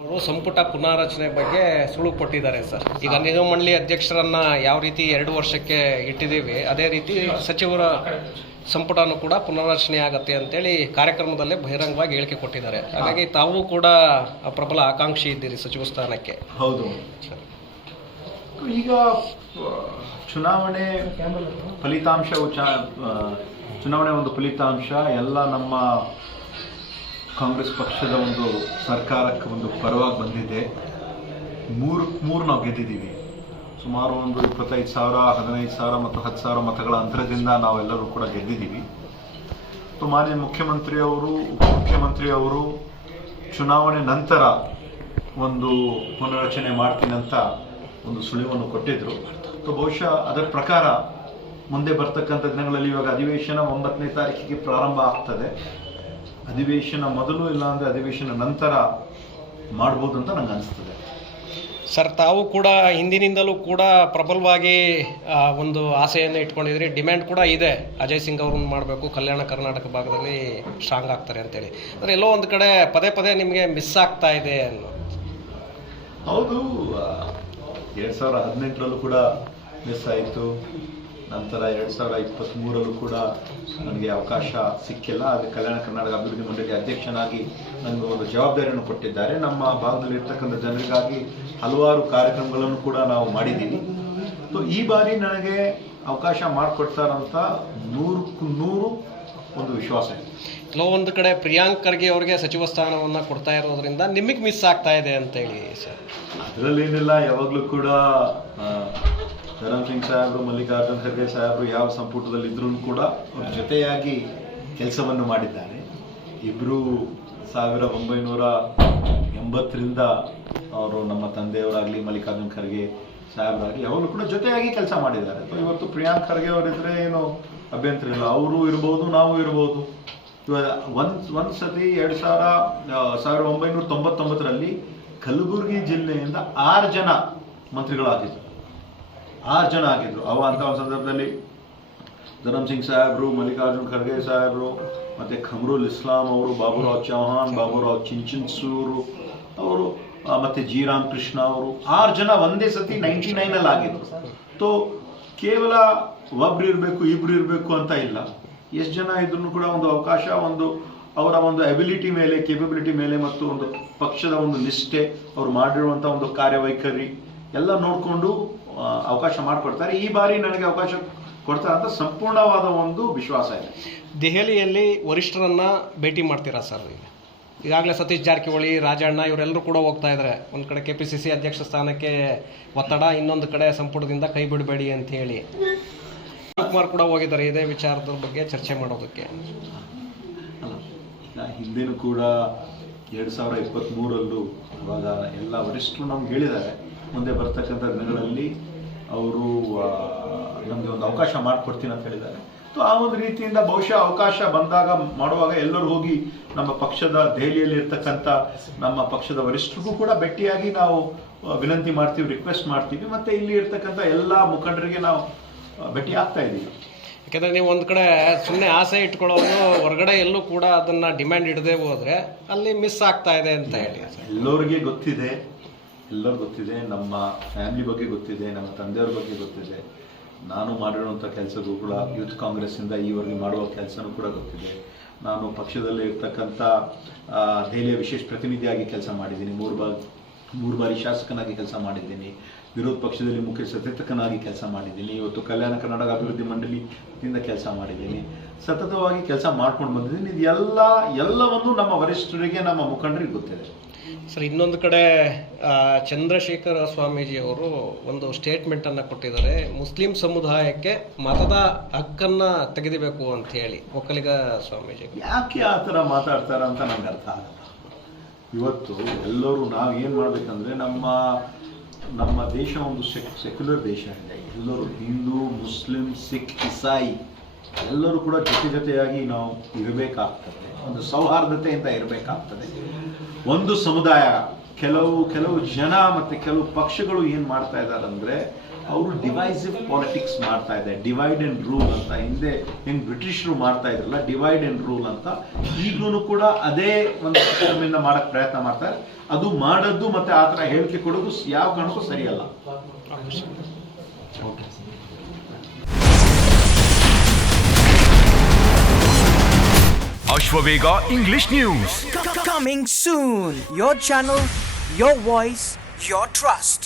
ಅವರು ಸಂಪುಟ ಪುನಾರಚನೆ ಬಗ್ಗೆ ಸುಳು ಕೊಟ್ಟಿದ್ದಾರೆ ಸರ್. ಈಗ ನಿಗಮ ಮಂಡಳಿ ಅಧ್ಯಕ್ಷರನ್ನ ಯಾವ ರೀತಿ 2 ವರ್ಷಕ್ಕೆ ಇಟ್ಟಿದ್ದೀವಿ, ಅದೇ ರೀತಿ ಸಚಿವರ ಸಂಪುಟನೂ ಕೂಡ ಪುನರ್ರಚನೆ ಆಗತ್ತೆ ಅಂತೇಳಿ ಕಾರ್ಯಕ್ರಮದಲ್ಲೇ ಬಹಿರಂಗವಾಗಿ ಹೇಳಿಕೆ ಕೊಟ್ಟಿದ್ದಾರೆ. ಹಾಗಾಗಿ ತಾವು ಕೂಡ ಪ್ರಬಲ ಆಕಾಂಕ್ಷಿ ಇದ್ದೀರಿ ಸಚಿವ ಸ್ಥಾನಕ್ಕೆ. ಹೌದು. ಈಗ ಚುನಾವಣೆ ಫಲಿತಾಂಶ ಚುನಾವಣೆ ಒಂದು ಫಲಿತಾಂಶ ಎಲ್ಲ ನಮ್ಮ ಕಾಂಗ್ರೆಸ್ ಪಕ್ಷದ ಒಂದು ಸರ್ಕಾರಕ್ಕೆ ಒಂದು ಪರವಾಗಿ ಬಂದಿದೆ. ಮೂರು ನಾವು ಗೆದ್ದಿದ್ದೀವಿ. ಸುಮಾರು ಒಂದು 25,000, 15,000 ಮತ್ತು 10,000 ಮತಗಳ ಅಂತರದಿಂದ ನಾವೆಲ್ಲರೂ ಕೂಡ ಗೆದ್ದಿದ್ದೀವಿ. ಮಾನ್ಯ ಮುಖ್ಯಮಂತ್ರಿಯವರು, ಉಪಮುಖ್ಯಮಂತ್ರಿಯವರು ಚುನಾವಣೆ ನಂತರ ಒಂದು ಪುನರ್ರಚನೆ ಮಾಡ್ತೀನಂತ ಒಂದು ಸುಳಿವನ್ನು ಕೊಟ್ಟಿದ್ರು. ಬಹುಶಃ ಅದರ ಪ್ರಕಾರ ಮುಂದೆ ಬರ್ತಕ್ಕಂಥ ದಿನಗಳಲ್ಲಿ ಇವಾಗ ಅಧಿವೇಶನ 9ನೇ ತಾರೀಕಿಗೆ ಪ್ರಾರಂಭ ಆಗ್ತದೆ. ಅಧಿವೇಶನ ಮೊದಲು ಇಲ್ಲಾಂದ್ರೆ ಅಧಿವೇಶನ ನಂತರ ಮಾಡ್ಬೋದು ಅಂತ ನಂಗೆ ಅನಿಸ್ತದೆ. ಸರ್, ತಾವು ಕೂಡ ಹಿಂದಿನಿಂದಲೂ ಕೂಡ ಪ್ರಬಲವಾಗಿ ಒಂದು ಆಸೆಯನ್ನು ಇಟ್ಕೊಂಡಿದ್ರಿ, ಡಿಮ್ಯಾಂಡ್ ಕೂಡ ಇದೆ, ಅಜಯ್ ಸಿಂಗ್ ಅವ್ರನ್ನ ಮಾಡಬೇಕು, ಕಲ್ಯಾಣ ಕರ್ನಾಟಕ ಭಾಗದಲ್ಲಿ ಸ್ಟ್ರಾಂಗ್ ಆಗ್ತಾರೆ ಅಂತೇಳಿ. ಅಂದರೆ ಎಲ್ಲೋ ಒಂದು ಕಡೆ ಪದೇ ಪದೇ ನಿಮಗೆ ಮಿಸ್ ಆಗ್ತಾ ಇದೆ ಅನ್ನೋ. ಹೌದು, 2018ರಲ್ಲೂ ಕೂಡ ಮಿಸ್ ಆಯಿತು. ನಂತರ 2023ರಲ್ಲೂ ಕೂಡ ನನಗೆ ಅವಕಾಶ ಸಿಕ್ಕಿಲ್ಲ. ಆದರೆ ಕಲ್ಯಾಣ ಕರ್ನಾಟಕ ಅಭಿವೃದ್ಧಿ ಮಂಡಳಿ ಅಧ್ಯಕ್ಷನಾಗಿ ನನಗೆ ಒಂದು ಜವಾಬ್ದಾರಿಯನ್ನು ಕೊಟ್ಟಿದ್ದಾರೆ. ನಮ್ಮ ಭಾಗದಲ್ಲಿ ಇರ್ತಕ್ಕಂಥ ಜನರಿಗಾಗಿ ಹಲವಾರು ಕಾರ್ಯಕ್ರಮಗಳನ್ನು ಕೂಡ ನಾವು ಮಾಡಿದ್ದೀವಿ. ಈ ಬಾರಿ ನನಗೆ ಅವಕಾಶ ಮಾಡಿಕೊಡ್ತಾರಂತ 100ಕ್ಕೆ 100 ಒಂದು ವಿಶ್ವಾಸ ಇದೆ. ಕೆಲವು ಒಂದು ಕಡೆ ಪ್ರಿಯಾಂಕ್ ಖರ್ಗೆ ಅವರಿಗೆ ಸಚಿವ ಸ್ಥಾನವನ್ನು ಕೊಡ್ತಾ ಇರೋದ್ರಿಂದ ನಿಮಗೆ ಮಿಸ್ ಆಗ್ತಾ ಇದೆ ಅಂತ ಹೇಳಿ ಸರ್. ಅದರಲ್ಲಿ ಏನಿಲ್ಲ, ಯಾವಾಗಲೂ ಕೂಡ ಧರಮ್ ಸಿಂಗ್ ಸಾಹೇಬರು, ಮಲ್ಲಿಕಾರ್ಜುನ್ ಖರ್ಗೆ ಸಾಹೇಬರು ಯಾವ ಸಂಪುಟದಲ್ಲಿ ಇದ್ರೂ ಕೂಡ ಅವ್ರ ಜೊತೆಯಾಗಿ ಕೆಲಸವನ್ನು ಮಾಡಿದ್ದಾರೆ. ಇಬ್ಬರು 1980ರಿಂದ ಅವರು ನಮ್ಮ ತಂದೆಯವರಾಗಲಿ ಮಲ್ಲಿಕಾರ್ಜುನ್ ಖರ್ಗೆ ಸಾಹೇಬರಾಗಲಿ ಯಾವಾಗಲೂ ಕೂಡ ಜೊತೆಯಾಗಿ ಕೆಲಸ ಮಾಡಿದ್ದಾರೆ. ಇವತ್ತು ಪ್ರಿಯಾಂಕ್ ಖರ್ಗೆ ಅವರಿದ್ರೆ ಏನು ಅಭ್ಯಂತರ ಇಲ್ಲ. ಅವರು ಇರ್ಬೋದು, ನಾವು ಇರ್ಬೋದು. ಇವಾಗ ಒಂದ್ಸತಿ 1999ರಲ್ಲಿ ಕಲಬುರಗಿ ಜಿಲ್ಲೆಯಿಂದ 6 ಜನ ಮಂತ್ರಿಗಳಾಗಿದ್ರು. 6 ಜನ ಆಗಿದ್ರು. ಅಂತ ಒಂದು ಸಂದರ್ಭದಲ್ಲಿ ಧರಮ್ ಸಿಂಗ್ ಸಾಹೇಬರು, ಮಲ್ಲಿಕಾರ್ಜುನ್ ಖರ್ಗೆ ಸಾಹೇಬರು, ಮತ್ತೆ ಖಮ್ರುಲ್ ಇಸ್ಲಾಂ ಅವರು, ಬಾಬುರಾವ್ ಚೌಹಾಣ್, ಬಾಬುರಾವ್ ಚಿಂಚಿನ್ಸೂರು ಅವರು, ಮತ್ತೆ ಜಿ ರಾಮ್ ಕೃಷ್ಣ ಅವರು, 6 ಜನ ಒಂದೇ ಸತಿ 99ನಲ್ಲಿ ಆಗಿದ್ರು. ಕೇವಲ ಒಬ್ರು ಇರಬೇಕು, ಇಬ್ರು ಇರಬೇಕು ಅಂತ ಇಲ್ಲ. ಎಷ್ಟು ಜನ ಇದ್ರೂ ಕೂಡ ಒಂದು ಅವಕಾಶ, ಅವರ ಒಂದು ಎಬಿಲಿಟಿ ಮೇಲೆ, ಕೇಪಬಿಲಿಟಿ ಮೇಲೆ ಮತ್ತು ಒಂದು ಪಕ್ಷದ ಒಂದು ನಿಷ್ಠೆ, ಅವ್ರು ಮಾಡಿರುವಂಥ ಒಂದು ಕಾರ್ಯವೈಖರಿ ಎಲ್ಲ ನೋಡಿಕೊಂಡು ಅವಕಾಶ ಮಾಡಿಕೊಡ್ತಾರೆ. ಈ ಬಾರಿ ನನಗೆ ಅವಕಾಶ ಕೊಡ್ತಾರೆ ಅಂತ ಸಂಪೂರ್ಣವಾದ ಒಂದು ವಿಶ್ವಾಸ ಇದೆ. ದೆಹಲಿಯಲ್ಲಿ ವರಿಷ್ಠರನ್ನ ಭೇಟಿ ಮಾಡ್ತೀರಾ ಸರ್? ಈಗಾಗಲೇ ಸತೀಶ್ ಜಾರಕಿಹೊಳಿ, ರಾಜಣ್ಣ ಇವರೆಲ್ಲರೂ ಕೂಡ ಹೋಗ್ತಾ ಇದ್ದಾರೆ. ಒಂದು ಕಡೆ KPCC ಅಧ್ಯಕ್ಷ ಸ್ಥಾನಕ್ಕೆ ಒತ್ತಡ, ಇನ್ನೊಂದು ಕಡೆ ಸಂಪುಟದಿಂದ ಕೈ ಬಿಡಬೇಡಿ ಅಂತ ಹೇಳಿ ಶಿವಕುಮಾರ್ ಕೂಡ ಹೋಗಿದ್ದಾರೆ ಇದೇ ವಿಚಾರದ ಬಗ್ಗೆ ಚರ್ಚೆ ಮಾಡೋದಕ್ಕೆ. ಹಿಂದೇನು ಕೂಡ 2023ರಲ್ಲೂ ಇವಾಗ ಎಲ್ಲ ವರಿಷ್ಠರು ನಮ್ಗೆ ಹೇಳಿದ್ದಾರೆ, ಮುಂದೆ ಬರ್ತಕ್ಕಂಥ ದಿನಗಳಲ್ಲಿ ಅವರು ನಮಗೆ ಒಂದು ಅವಕಾಶ ಮಾಡಿಕೊಡ್ತೀನಿ ಅಂತ ಹೇಳಿದ್ದಾರೆ. ಆ ಒಂದು ರೀತಿಯಿಂದ ಬಹುಶಃ ಅವಕಾಶ ಬಂದಾಗ ಮಾಡುವಾಗ ಎಲ್ಲರೂ ಹೋಗಿ ನಮ್ಮ ಪಕ್ಷದ ದೆಹಲಿಯಲ್ಲಿ ಇರ್ತಕ್ಕಂಥ ನಮ್ಮ ಪಕ್ಷದ ವರಿಷ್ಠರಿಗೂ ಕೂಡ ಭೇಟಿಯಾಗಿ ನಾವು ವಿನಂತಿ ಮಾಡ್ತೀವಿ, ರಿಕ್ವೆಸ್ಟ್ ಮಾಡ್ತೀವಿ. ಮತ್ತೆ ಇಲ್ಲಿ ಇರ್ತಕ್ಕಂಥ ಎಲ್ಲ ಮುಖಂಡರಿಗೆ ನಾವು ಭೇಟಿ ಆಗ್ತಾ ಇದ್ದೀವಿ. ಯಾಕೆಂದರೆ ನೀವು ಒಂದು ಕಡೆ ಸುಮ್ಮನೆ ಆಸೆ ಇಟ್ಕೊಳ್ಳೋದು, ಹೊರಗಡೆ ಎಲ್ಲೂ ಕೂಡ ಅದನ್ನು ಡಿಮ್ಯಾಂಡ್ ಇಡದೆ ಹೋದರೆ ಅಲ್ಲಿ ಮಿಸ್ ಆಗ್ತಾ ಇದೆ ಅಂತ ಹೇಳಿ. ಎಲ್ಲರಿಗೂ ಗೊತ್ತಿದೆ, ನಮ್ಮ ಫ್ಯಾಮಿಲಿ ಬಗ್ಗೆ ಗೊತ್ತಿದೆ, ನಮ್ಮ ತಂದೆಯವ್ರ ಬಗ್ಗೆ ಗೊತ್ತಿದೆ. ನಾನು ಮಾಡಿರುವಂಥ ಕೆಲಸಗಳು ಕೂಡ ಯೂತ್ ಕಾಂಗ್ರೆಸ್ಸಿಂದ ಈವರೆಗೆ ಮಾಡುವ ಕೆಲಸನೂ ಕೂಡ ಗೊತ್ತಿದೆ. ನಾನು ಪಕ್ಷದಲ್ಲಿ ಇರ್ತಕ್ಕಂಥ ದೆಹಲಿಯ ವಿಶೇಷ ಪ್ರತಿನಿಧಿಯಾಗಿ ಕೆಲಸ ಮಾಡಿದ್ದೀನಿ. 3 ಬಾರಿ ಶಾಸಕನಾಗಿ ಕೆಲಸ ಮಾಡಿದ್ದೀನಿ. ವಿರೋಧ ಪಕ್ಷದಲ್ಲಿ ಮುಖ್ಯ ಸಚೇತಕನಾಗಿ ಕೆಲಸ ಮಾಡಿದ್ದೀನಿ. ಇವತ್ತು ಕಲ್ಯಾಣ ಕರ್ನಾಟಕ ಅಭಿವೃದ್ಧಿ ಮಂಡಳಿಯಿಂದ ಕೆಲಸ ಮಾಡಿದ್ದೀನಿ. ಸತತವಾಗಿ ಕೆಲಸ ಮಾಡ್ಕೊಂಡು ಬಂದಿದ್ದೀನಿ. ಎಲ್ಲವನ್ನು ನಮ್ಮ ವರಿಷ್ಠರಿಗೆ, ನಮ್ಮ ಮುಖಂಡರಿಗೆ ಗೊತ್ತಿದೆ. ಸರ್, ಇನ್ನೊಂದು ಕಡೆ ಚಂದ್ರಶೇಖರ ಸ್ವಾಮೀಜಿಯವರು ಒಂದು ಸ್ಟೇಟ್ಮೆಂಟನ್ನು ಕೊಟ್ಟಿದ್ದಾರೆ, ಮುಸ್ಲಿಂ ಸಮುದಾಯಕ್ಕೆ ಮತದ ಹಕ್ಕನ್ನು ತೆಗೆದಿಬೇಕು ಅಂತ ಹೇಳಿ. ಒಕ್ಕಲಿಗ ಸ್ವಾಮೀಜಿ ಯಾಕೆ ಆ ಥರ ಮಾತಾಡ್ತಾರ ಅಂತ ನಂಗೆ ಅರ್ಥ ಆಗಲ್ಲ. ಇವತ್ತು ಎಲ್ಲರೂ ನಾವು ಏನು ಮಾಡಬೇಕಂದ್ರೆ, ನಮ್ಮ ದೇಶ ಒಂದು ಸೆಕ್ಯುಲರ್ ದೇಶ ಇದೆ. ಎಲ್ಲರೂ ಹಿಂದೂ, ಮುಸ್ಲಿಂ, ಸಿಖ್, ಇಸಾಯಿ ಎಲ್ಲರೂ ಕೂಡ ಜೊತೆಯಾಗಿ ನಾವು ಇರಬೇಕಾಗ್ತದೆ. ಒಂದು ಸೌಹಾರ್ದತೆಯಿಂದ ಇರಬೇಕಾಗ್ತದೆ. ಒಂದು ಸಮುದಾಯ, ಕೆಲವು ಜನ ಮತ್ತು ಕೆಲವು ಪಕ್ಷಗಳು ಏನು ಮಾಡ್ತಾ ಇದ್ದಾರೆ ಅಂದರೆ, ಅವರು ಡಿವೈಸಿವ್ ಪಾಲಿಟಿಕ್ಸ್ ಮಾಡ್ತಾ ಇದೆ. ಡಿವೈಡ್ ಅಂಡ್ ರೂಲ್ ಅಂತ ಹಿಂದೆ ಹೆಂಗ್ ಬ್ರಿಟಿಷರು ಮಾಡ್ತಾ ಇದ್ರಲ್ಲ, ಡಿವೈಡ್ ಅಂಡ್ ರೂಲ್ ಅಂತ ಈಗಲೂ ಕೂಡ ಅದೇ ಒಂದು ಸಿಸ್ಟಮಿಂದ ಮಾಡಕ್ ಪ್ರಯತ್ನ ಮಾಡ್ತಾರೆ. ಅದು ಮಾಡೋದು ಮತ್ತೆ ಆ ಥರ ಹೇಳಿಕೆ ಕೊಡೋದು ಯಾವ ಕಾರಣಕ್ಕೂ ಸರಿಯಲ್ಲ. Ashwavega English News. Coming soon. Your channel, your voice, your trust.